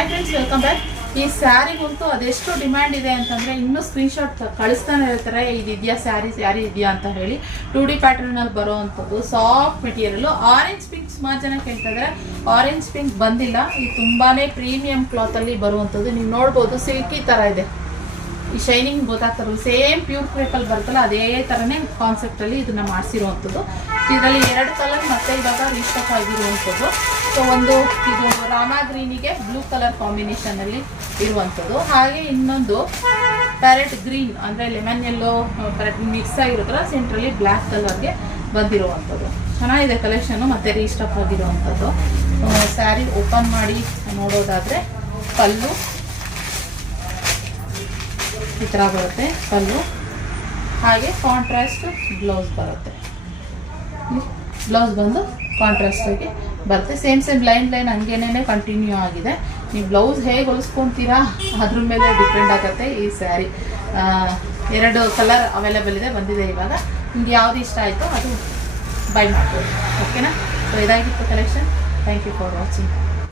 Hi friends, welcome back. ಈ ಸ್ಯಾರಿಗಂತೂ ಅದೆಷ್ಟು demand ಇದೆ ಅಂತಂದರೆ ಇನ್ನೂ ಸ್ಕ್ರೀನ್ಶಾಟ್ ಕಳಿಸ್ತಾನೆ ಇರ್ತಾರೆ, ಇದಿದೆಯಾ ಸ್ಯಾರಿ ಇದೆಯಾ ಅಂತ ಹೇಳಿ. 2D ಪ್ಯಾಟರ್ನಲ್ಲಿ ಬರೋವಂಥದ್ದು ಸಾಫ್ಟ್ ಮೆಟೀರಿಯಲು. ಆರೆಂಜ್ ಪಿಂಕ್ ಸುಮಾರು ಜನ ಕೇಳ್ತಾ ಇದ್ದಾರೆ. ಆರೆಂಜ್ ಪಿಂಕ್ ಬಂದಿಲ್ಲ. ಇದು ತುಂಬಾ ಪ್ರೀಮಿಯಂ ಕ್ಲಾತಲ್ಲಿ ಬರುವಂಥದ್ದು. ನೀವು ನೋಡ್ಬೋದು, ಸಿಲ್ಕಿ ಥರ ಇದೆ. ಈ ಶೈನಿಂಗ್ ಗೊತ್ತಾಗ್ತಾರಲ್ಲ, ಸೇಮ್ ಪ್ಯೂರ್ ಕ್ರೇಪಲ್ಲಿ ಬರುತ್ತಲ್ಲ ಅದೇ ಥರನೇ ಕಾನ್ಸೆಪ್ಟಲ್ಲಿ ಇದನ್ನು ಮಾಡಿಸಿರುವಂಥದ್ದು. ಇದರಲ್ಲಿ 2 ಕಲರ್ ಮತ್ತೆ ಇವಾಗ ರೀಸ್ಟಾಕ್ ಆಗಿರುವಂಥದ್ದು. ಸೊ ಒಂದು ಇದು ರಾಮಾ ಗ್ರೀನಿಗೆ ಬ್ಲೂ ಕಲರ್ ಕಾಂಬಿನೇಷನಲ್ಲಿ ಇರುವಂಥದ್ದು. ಹಾಗೆ ಇನ್ನೊಂದು ಪ್ಯಾರೆಟ್ ಗ್ರೀನ್ ಅಂದರೆ ಲೆಮನ್ ಯೆಲ್ಲೋ ಪ್ಯಾರೆಟ್ ಮಿಕ್ಸ್ ಆಗಿರುತ್ತಲ್ಲ, ಸೆಂಟ್ರಲ್ಲಿ ಬ್ಲ್ಯಾಕ್ ಕಲರ್ಗೆ ಬಂದಿರುವಂಥದ್ದು. ಚೆನ್ನಾಗಿದೆ ಕಲೆಕ್ಷನ್ನು, ಮತ್ತೆ ರೀಸ್ಟಾಕ್ ಆಗಿರುವಂಥದ್ದು. ಸ್ಯಾರಿ ಓಪನ್ ಮಾಡಿ ನೋಡೋದಾದರೆ ಪಲ್ಲು ಈ ಥರ ಬರುತ್ತೆ ಪಲ್ಲು. ಹಾಗೆ ಕಾಂಟ್ರಾಸ್ಟ್ ಬ್ಲೌಸ್ ಬರುತ್ತೆ. ಬ್ಲೌಸ್ ಬಂದು ಕಾಂಟ್ರಾಸ್ಟಾಗಿ ಬರುತ್ತೆ. ಸೇಮ್ ಲೈನ್ ಹಂಗೇನೇ ಕಂಟಿನ್ಯೂ ಆಗಿದೆ. ನೀವು ಬ್ಲೌಸ್ ಹೇಗೆ ಹೊಲಿಸ್ಕೊತೀರಾ ಅದ್ರ ಮೇಲೆ ಡಿಪೆಂಡ್ ಆಗುತ್ತೆ. ಈ ಸ್ಯಾರಿ 2 ಕಲರ್ ಅವೈಲೇಬಲ್ ಇದೆ, ಬಂದಿದೆ ಇವಾಗ. ನಿಮ್ಗೆ ಯಾವುದು ಇಷ್ಟ ಆಯಿತು ಅದು ಬೈ ಮಾಡ್ಬೋದು. ಓಕೆನಾ? ಸೊ ಇದಾಗಿತ್ತು collection. Thank you for watching.